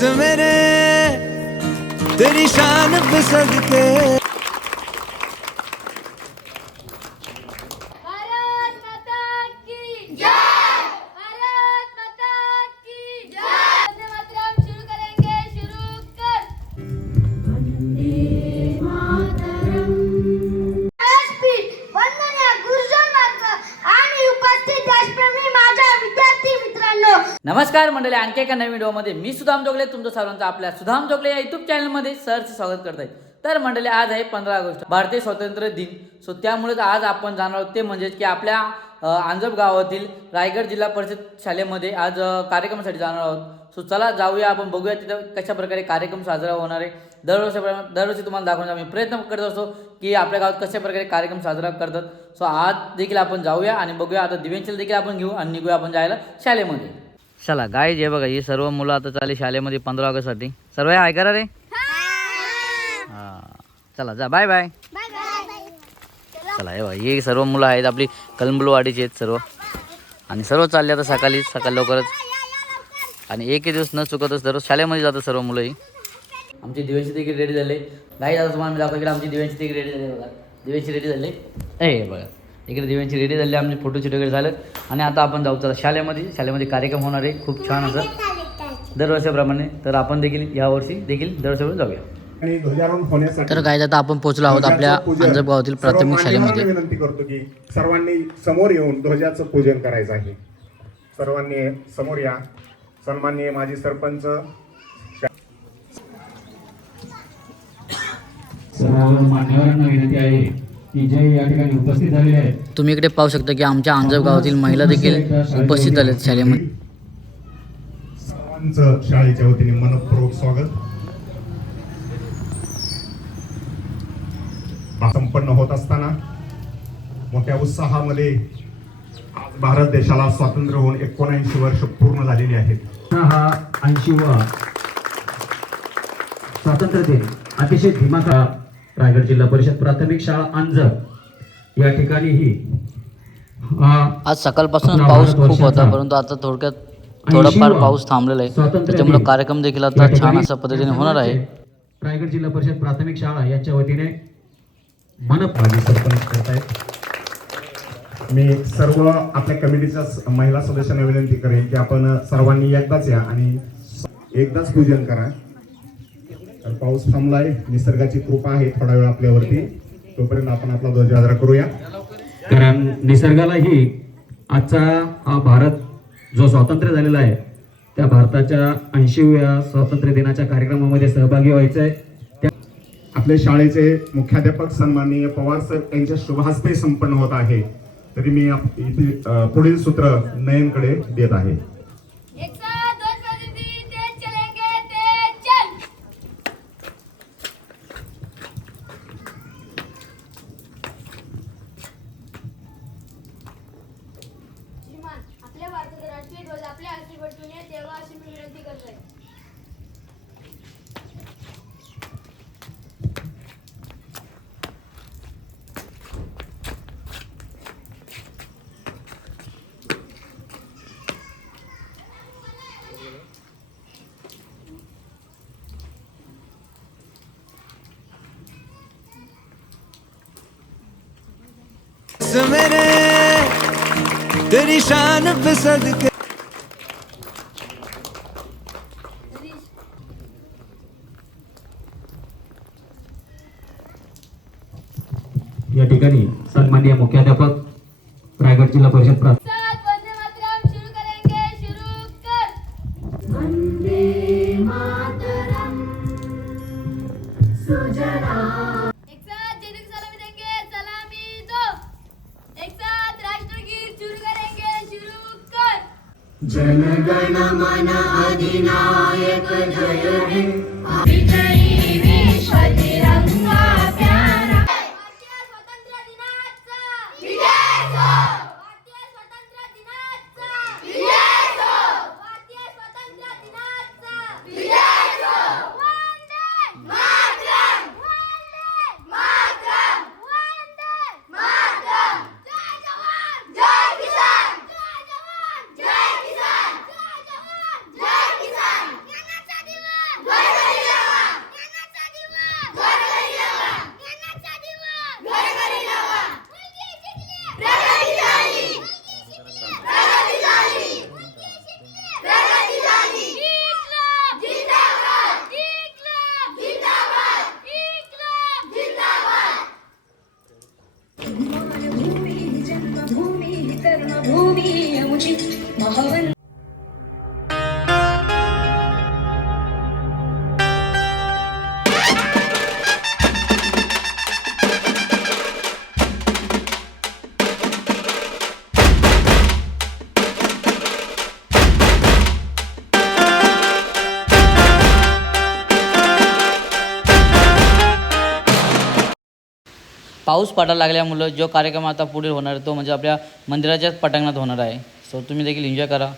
मेरे तेरी शान पे सदके। भारत माता की जय, भारत माता की जय। वंदे मातरम शुरू करेंगे, शुरू कर। वंदे मातरम। व्यासपीठ, वंदनीय गुरुजन वर्ग आणि उपस्थित देशप्रेमी माझ्या विद्यार्थी मित्रांनो, नमस्कार मंडळी, आणखी एका नवीन व्हिडिओमध्ये मी सुधाम जोगले तुमचं सर्वांचं आपल्या सुधाम जोगले या युट्यूब चॅनलमध्ये सहर्ष स्वागत करत आहे. तर मंडळी, आज आहे 15 ऑगस्ट, भारतीय स्वातंत्र्य दिन. सो त्यामुळेच आज आपण जाणार आहोत ते म्हणजे की आपल्या अंजप गावातील रायगड जिल्हा परिषद शाळेमध्ये आज कार्यक्रमासाठी जाणार आहोत. सो चला जाऊया, आपण बघूया तिथं कशा प्रकारे कार्यक्रम साजरा होणार आहे. दरवर्षी तुम्हाला दाखवण्याचा मी प्रयत्न करत असतो की आपल्या गावात कशा प्रकारे कार्यक्रम साजरा करतात. सो आज देखील आपण जाऊया आणि बघूया. आता दिव्यांचल देखील आपण घेऊ आणि निघूया आपण जायला शाळेमध्ये. चला गाय जे बघा, ही सर्व मुलं आता चालली शाळेमध्ये 15 ऑगस्टसाठी. सर्व आहे करा रे. हां चला जा, बाय बाय. चला हे बघा, ही सर्व मुलं आहेत आपली कलंबलवाडीची आहेत सर्व, आणि सर्व चालले आता सकाळी लवकरच. आणि एकही दिवस न चुकतच सर्व शाळेमध्ये जातात सर्व मुलं. ही आमची दिव्यांची देखील रेडी झाले. गाई आता तुम्हाला मी दाखवतो की आमची दिव्यांची देखील रेडी झाली. बघा दिव्यांची रेडी झाली. बघा इकडे दिव्यांची रेडी झाली, आमचे फोटोशूट वगैरे झालं. आणि आता आपण जाऊ चला शाळेमध्ये कार्यक्रम होणार आहे खूप छान असं दरवर्षाप्रमाणे. तर आपण देखील यावर्षी देखील दरवर्षाप्रमाणे जाऊया. तर काय आता आपण पोहोचलो आहोत आपल्या अंजप गावातील प्राथमिक शाळेमध्ये. विनंती करतो की सर्वांनी समोर येऊन ध्वजाचं पूजन करायचं आहे. सर्वांनी समोर या. सन्माननीय माजी सरपंच, सर्व मान्यवरांना विनंती आहे की जे या ठिकाणी उपस्थित झालेले आहेत. तुम्ही इकडे पाहू शकता की आमच्या अंजप गावातील महिला देखील उपस्थित झाल्यात शाळेमध्ये. सर्वांचं शाळेच्या वतीने मनपूर्वक स्वागत. संपन्न होत असताना मोठ्या उत्साहामध्ये आज भारत देशाला स्वातंत्र्य होऊन 79 वर्ष पूर्ण झालेली आहेत. हा 80वा स्वातंत्र्य दिन अतिशय धीमाका. रायगड जिल्हा परिषद प्राथमिक शाळा अंजप या ठिकाणी आज सकाळपासून पाऊस खूप होता, परंतु आता थोडाफार पाऊस थांबलेला आहे. त्याच्यामुळे कार्यक्रम देखील आता छान अशा पद्धतीने होणार आहे. रायगड जिल्हा परिषद प्राथमिक शाळा यांच्या वतीने मनपाली सरपंच करतायत. मी सर्व आपल्या कमिटीच्या महिला सदस्यांना विनंती करेन की आपण सर्वांनी एकदाच या आणि एकदाच पूजन करा. तर पाऊस थांबलाय, निसर्गाची कृपा आहे थोडा वेळ आपल्यावरती, तोपर्यंत आपण आपला ध्वजारोहण करूया. कारण निसर्गालाही आजचा हा भारत जो स्वातंत्र्य झालेला आहे त्या भारताच्या 80व्या स्वातंत्र्य दिनाच्या कार्यक्रमामध्ये सहभागी व्हायचं आहे. आपल्या शाळेचे मुख्याध्यापक सन्माननीय पवार साहेब यांच्या शुभहस्ते संपन्न होत आहे. तरी मी इथे पुढील सूत्र नयनकडे देत आहे. एक साथ दो प्रतिनिधि तेज चलेंगे, तेज चल. श्रीमान, आपल्या भारताचा राष्ट्रीय ध्वज आपल्या हस्ते बटवून या तेव्हा अशी मी विनंती करत आहे. मेरे तेरी शान पे सदके। या ठिकाणी सन्माननीय मुख्याध्यापक रायगड जिल्हा परिषद साथ वंदे मातरम शुरू करेंगे, शुरू कर. वंदे मातरम. एक साथ जय को सलामी देंगे, सलामी दो. एक साथ राष्ट्रगीत शुरू करेंगे, शुरू कर. जन गण मन अधिनायक जय हे. विजयी विश्व तिरंगा प्यारा. भारतीय स्वातंत्र्य दिनाचा विजय हो. भारतीय स्वातंत्र्य दिनाचा विजय हो. भारतीय स्वातंत्र्य दिनाचा विजय हो. वंदे मातरम. वंदे मातरम. वंदे मातरम. जय जवान जय किसान. जय जवान जय किसान. जय जवान जय किसान. पाऊस पडायला लागल्यामुळं जो कार्यक्रम आता पुढे होणार आहे तो म्हणजे आपल्या मंदिराच्याच पटांगणात होणार आहे. सो तुम्ही देखील एन्जॉय करा.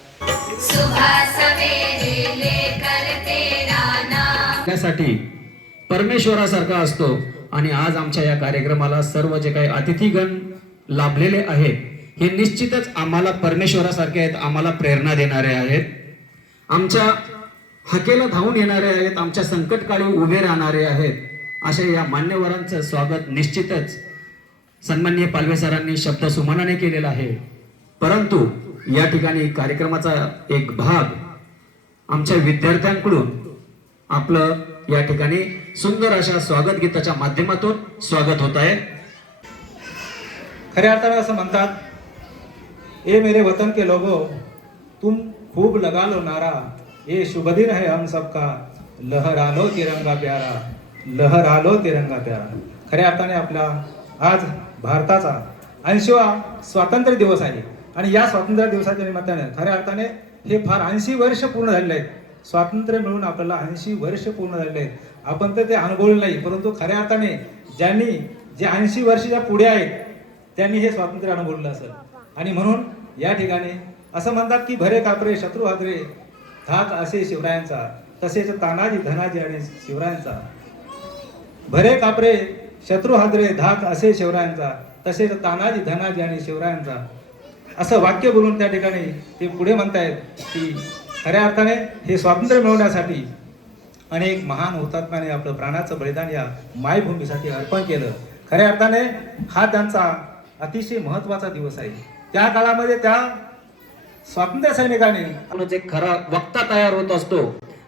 त्यासाठी परमेश्वरासारखा असतो आणि आज आमच्या या कार्यक्रमाला सर्व जे काही अतिथीगण लाभलेले आहेत हे निश्चितच आम्हाला परमेश्वरासारखे आहेत, आम्हाला प्रेरणा देणारे आहेत, आमच्या हाकेला धावून येणारे आहेत, आमच्या संकटकाळी उभे राहणारे आहेत. अशा या मान्यवरांचं स्वागत निश्चितच सन्माननीय पालवे सरांनी शब्द सुमनाने केलेला आहे. परंतु या ठिकाणी कार्यक्रमाचा एक भाग आमच्या विद्यार्थ्यांकडून आपलं या ठिकाणी सुंदर अशा स्वागत गीताच्या माध्यमातून स्वागत होत आहे. खऱ्या अर्थाने असं म्हणतात, ए मेरे वतन के लोगो तुम खूब लगा लो नारा, ये शुभ दिन है हम सबका, लहरा लो तिरंगा प्यारा, लहरा लो तिरंगा प्यारा. खऱ्या अर्थाने आपला आज भारताचा 80वा स्वातंत्र्य दिवस आहे आणि या स्वातंत्र्य दिवसाच्या निमित्ताने खऱ्या अर्थाने हे फार 80 वर्ष पूर्ण झालेले आहेत. स्वातंत्र्य मिळून आपल्याला 80 वर्ष पूर्ण झालेले आहेत. आपण तर ते अनुभवले नाही, परंतु खऱ्या अर्थाने ज्यांनी जे 80 वर्षाच्या पुढे आहेत त्यांनी हे स्वातंत्र्य अनुभवलं असेल. आणि म्हणून या ठिकाणी असं म्हणतात की भरे कापरे शत्रू हादरे धाक असे शिवरायांचा, तसेच तानाजी धनाजी आणि शिवरायांचा. भरे कापरे शत्रू हादरे धाक असे शिवरायांचा, तसेच तानाजी धनाजी आणि शिवरायांचा, असं वाक्य बोलून त्या ठिकाणी ते पुढे म्हणतायत की खऱ्या अर्थाने हे स्वातंत्र्य मिळवण्यासाठी अनेक महान हुतात्म्याने आपलं प्राणाचं बलिदान या मायभूमीसाठी अर्पण केलं. खऱ्या अर्थाने हा त्यांचा अतिशय महत्त्वाचा दिवस आहे. त्या काळामध्ये त्या स्वातंत्र्य सैनिकांनी एक खरा वक्ता तयार होत असतो,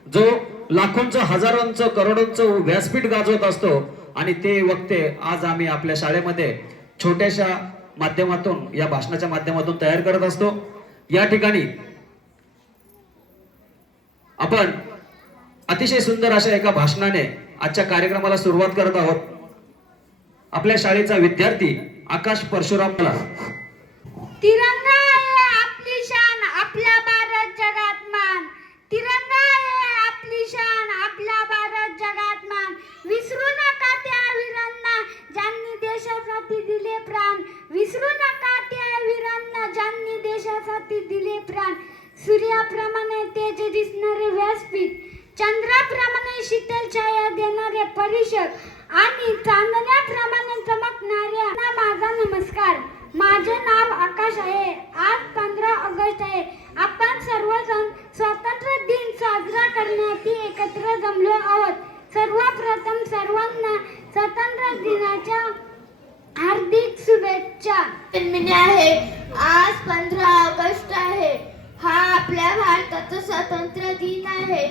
जो लाखोंचं हजारोंचं करोडोंचं व्यासपीठ गाजवत असतो. आणि ते वक्ते आज आम्ही आपल्या शाळेमध्ये छोट्याशा माध्यमातून या भाषणाच्या माध्यमातून तयार करत असतो. या ठिकाणी आपण अतिशय सुंदर अशा एका भाषणाने आजच्या कार्यक्रमाला सुरुवात करत आहोत. आपल्या शाळेचा विद्यार्थी आकाश परशुरामला तिरंगा आहे आपली शान, आपला भारत जगात मान. तिरंगा आहे आपली शान, आपला भारत जगात मान. विसरू नका त्या वीरांना ज्यांनी देशासाठी दिले प्राण. विसरू नका त्या वीरांना ज्यांनी देशासाठी दिले प्राण. सूर्याप्रमाणे तेज दिसणारे व्यासपीठ, चंद्राप्रमाणे शीतल छाया देणारे परिषद आणि चांदण्याप्रमाणे चमकणाऱ्या माझा नमस्कार. माझे नाव आकाश आहे. आज 15 ऑगस्ट आहे. आपण सर्वजण स्वातंत्र्य दिन साजरा करण्यासाठी एकत्र जमलो आहोत. सर्वप्रथम सर्वांना स्वातंत्र्य दिनाच्या हार्दिक शुभेच्छा. जन्मदिन आहे. आज 15 ऑगस्ट आहे. हा आपल्या भारताचा स्वातंत्र्य दिन आहे.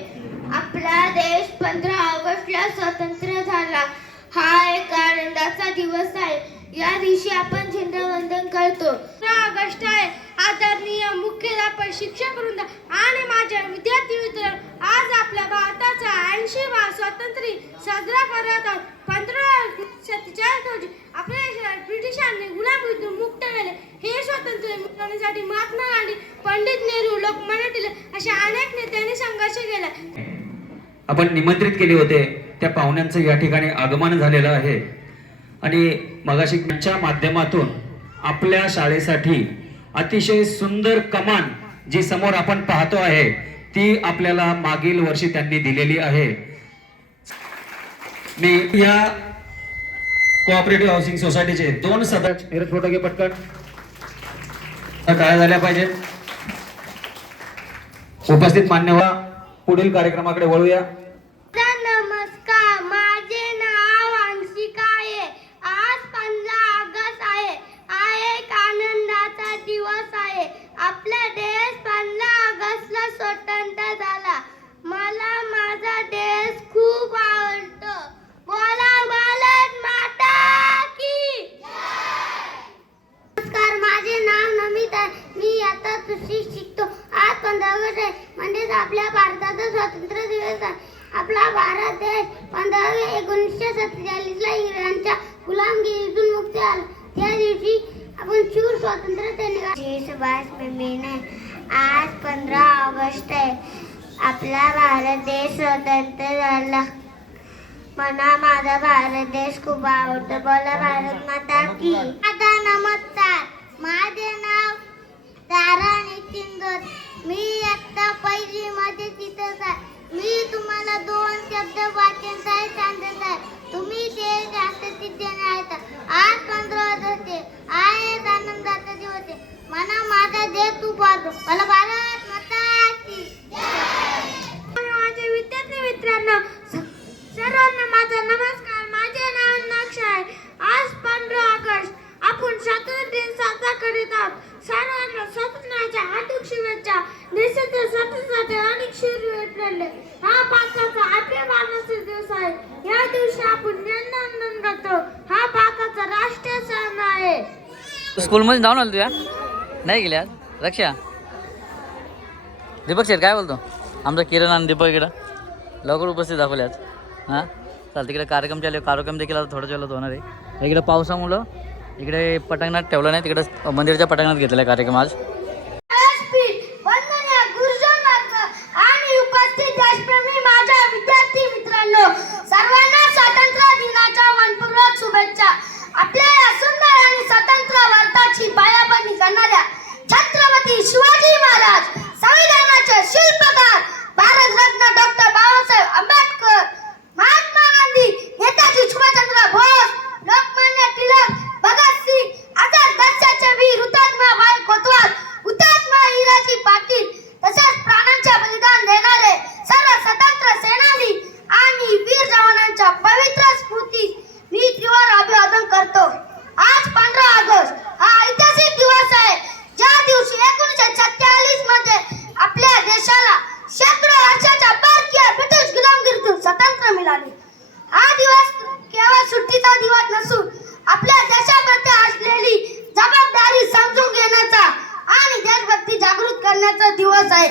आपला देश 15 ऑगस्टला स्वतंत्र झाला. हा एक आनंदाचा दिवस आहे. या दिवशी आपण झेंडावंदन करतो. 15 ऑगस्ट आहे. आदरणीय मुख्याध्यापक, शिक्षक वृंद आणि माझ्या विद्यार्थी मित्र, आज आपल्या भारताचा 80वा स्वातंत्र्य साजरा करत आहोत. 1547 रोजी आपल्या देशाला ब्रिटिशांनी गुलामीतून मुक्त केले. हे स्वातंत्र्य मिळवण्यासाठी महात्मा गांधी, पंडित नेहरू, लोकमान्य टिळक अशा अनेक नेत्यांनी संघर्ष केला. आपण निमंत्रित केले होते त्या पाहुण्यांचं या ठिकाणी आगमन झालेलं आहे. आणि मगाशी च्या माध्यमातून आपल्या शाळेसाठी अतिशय सुंदर कमान जी समोर आपण पाहतो आहे ती आपल्याला मागील वर्षी त्यांनी दिलेली आहे. मी या कोऑपरेटिव्ह हाऊसिंग सोसायटीचे 2 सदस्य नीरज फोटो घे पटकन. काय झाल्या पाहिजे. उपस्थित मान्यवर पुढील कार्यक्रमाकडे वळूया. नमस्कार, माझे नाव अंशिका आहे. आज 15 ऑगस्ट आहे. हा एक आनंदाचा दिवस आहे. आपला देश 15 ऑगस्टला स्वतंत्र झाला. मला माझा देश खूप आवडतो. बोला भारत माता की नमस्कार, माझे नाव नमित आहे. मी आता 3री शिकतो. आज 15 ऑगस्ट आहे, म्हणजेच आपल्या भारताचा स्वातंत्र्य दिवस आहे. आपला भारत देश 1947ला इंग्रजांच्या गुलामगिरीतून मुक्त झाला. त्या दिवशी आपण शूर स्वातंत्र्य सैनिक सुभाष मेमने. आज 15 ऑगस्ट आहे. आपला भारत देश स्वतंत्र झाला. मला माझा भारत देश खूप आवडतो. बोला भारत माता की. आता नमस्कार, माझे नाव तारा नितीन गट. मी इयत्ता पहिली मध्ये तिथंच आहे. मी तुम्हाला 2 शब्द वाचनताय सांगत आहे. तुम्ही ते जास्त देणे आहेत. आज 15 ऑगस्ट आहे, आनंदाचा दिवस आहे. मला माझा देश खूप आवडतो. मला भारत माता की. माझे विद्यार्थी मित्रांनो, सर्वांना माझा नमस्कार. माझे नाव नक्ष आहे. आज 15 ऑगस्ट आपण स्वातंत्र्य दिन साजरा करीत आहोत. सर्वांना स्वातंत्र्याच्या हार्दिक शुभेच्छा. देशाच्या स्वातंत्र्याचे अनेक शूर भेटले. हा भारताचा अभिमानाचा दिवस आहे. या दिवशी आपण झेंडावंदन करतो. हा भारताचा राष्ट्रीय सण आहे. स्कूलमध्ये जाऊन आलो तुया नाही गेले आज रक्षा. दीपक शेठ काय बोलतो? आमचा किरण आणि दीपक इकडं लवकर उपस्थित दाखवले आज. हां चाल तिकडे कार्यक्रम चालू आहे. कार्यक्रम देखील आता थोड्या वेळात होणार आहे. इकडे पावसामुळं इकडे पटांगणात ठेवलं नाही, तिकडं मंदिराच्या पटांगणात घेतलेला आहे कार्यक्रम आज. आणि उपस्थित देशप्रेमी माझ्या विद्यार्थी मित्रांनो, सर्वांना स्वातंत्र्य दिनाच्या मनपूर्वक शुभेच्छा. आपल्या या सुंदर आणि स्वतंत्र भारताची पायाभरणी करणाऱ्या छत्रपती शिवाजी महाराज, संविधानाचे शिल्पकार, भारतरत्न डॉक्टर बाबासाहेब आंबेडकर, महात्मा गांधी, नेताजी सुभाषचंद्र बोस, लोकमान्य टिळक, भगतसिंग, आझाद देशाचे वीर हुतात्मा भाई कोतवाल, हुतात्मा हिराजी पाटील, तसेच प्राणांचे बलिदान देणारे सर्व स्वतंत्र सेनानी आणि वीर जवानांच्या पवित्र स्मृती मी त्रिवार अभिवादन करतो. आज 15 ऑगस्ट हा ऐतिहासिक दिवस आहे. ज्या दिवशी 1946 मध्ये आपल्या देशाला शेकडो वर्षाच्या परकीय ब्रिटिश गुलामगिरीतून स्वातंत्र्य मिळाले. हा दिवस केवळ सुट्टीचा दिवस नसून आपल्या देशाप्रती असलेली जबाबदारी समजून घेण्याचा आणि देशभक्ती जागृत करण्याचा दिवस आहे.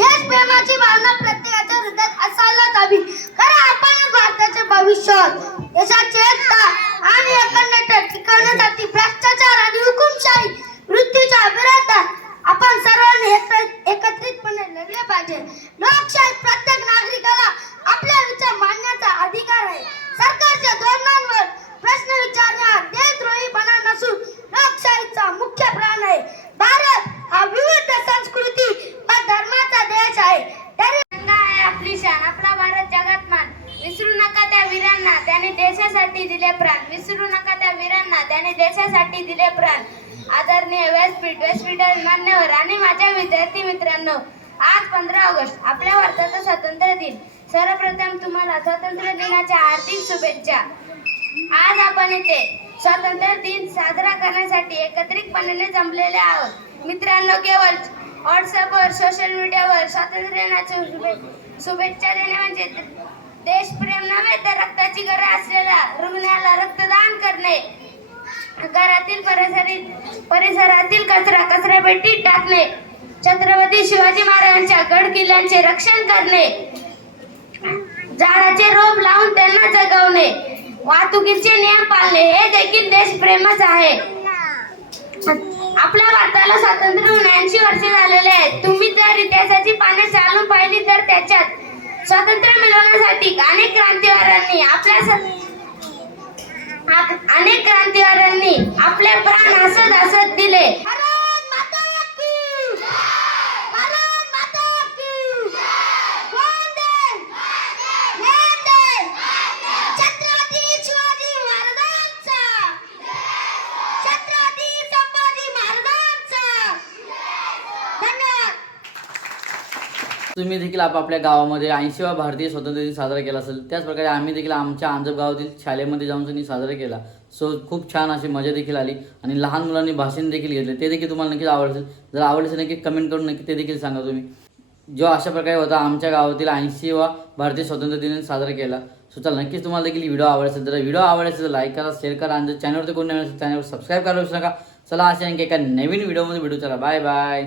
देशप्रेमाची भावना प्रत्येकाच्या हृदयात असायलाच हवी. कारण आपणच भारताचे भविष्य आहोत. देशाची एकता आणि अखंडता टिकवण्यासाठी भ्रष्टाचार आणि हुकुमशाही वृत्तीच्या विरोधात आपण सर्वांनी एकत्रितपणे लढले पाहिजे. लोकशाहीत प्रत्येक नागरिकाला आपले विचार मांडण्याचा अधिकार आहे. सरकारच्या धोरणांवर प्रश्न विचारणे हा देशद्रोहीपणा नसून लोकशाहीचा मुख्य प्राण आहे. भारत हा विविध संस्कृती व धर्माचा देश आहे. तिरंगा आहे आपली शान, आपला भारत जगात मान. विसरू नका त्या वीरांना, त्याने देशासाठी दिले प्राण. विसरू नका त्या वीरांना, त्याने देशासाठी दिले प्राण. आदरणीय व्यासपीठ मान्यवर आणि माझ्या विद्यार्थी मित्रांनो, आज 15 ऑगस्ट आपल्या भारताचा स्वातंत्र्य दिन. सर्वप्रथम तुम्हाला स्वातंत्र्य दिनाच्या हार्दिक शुभेच्छा. आज आपण येथे स्वातंत्र्य दिन साजरा करण्यासाठी एकत्रितपणे जमलेले आहोत. मित्रांनो, केवळ व्हॉट्सअपवर सोशल मीडियावर स्वातंत्र्य दिनाच्या शुभेच्छा देणे म्हणजे देशप्रेम नव्हे तर रक्ताची गरज असलेल्या रुग्णाला रक्तदान करणे. घरातील परिसरातील कचरा कचरापेटीत टाकणे. छत्रपती शिवाजी महाराजांच्या गड किल्ल्यांचे रक्षण करणे. झाडाचे रोप लावून त्यांना जगवणे. वाहतुकीचे नियम पाळणे हे देखील देशप्रेमच आहे. आपल्या भारताला स्वातंत्र्य होऊन 80 वर्षे झालेले आहेत. तुम्ही जर इतिहासाची पाने चालून पाहिली तर त्याच्यात स्वातंत्र्य मिळवण्यासाठी अनेक क्रांतिवाद्यांनी आपले प्राण हसत दिले. तुम्ही देखील आपापल्या गावामध्ये 80वा भारतीय स्वातंत्र्य दिन साजरा केला असेल. त्याचप्रकारे आम्ही देखील आमच्या अंजप गावातील शाळेमध्ये जाऊन साजरा केला. सो खूप छान अशी मजा देखील आली आणि लहान मुलांनी भाषण देखील घेतले. ते देखील तुम्हाला नक्कीच आवडले असेल. जर आवडले असेल नक्की कमेंट करून नक्की ते देखील सांगा तुम्ही. जो अशा प्रकारे होता आमच्या गावातील 80वा भारतीय स्वातंत्र्य दिन साजरा केला. सो चला नक्कीच तुम्हाला देखील व्हिडिओ आवडला असेल. जर व्हिडिओ आवडला असेल तर लाईक करा, शेअर करा आणि जर चॅनलवरती कोण नवीन असेल चॅनलवर सबस्क्राईब करायला विसरू नका. चला अशा आणखी एका नवीन व्हिडिओमध्ये भेटू. चला बाय बाय.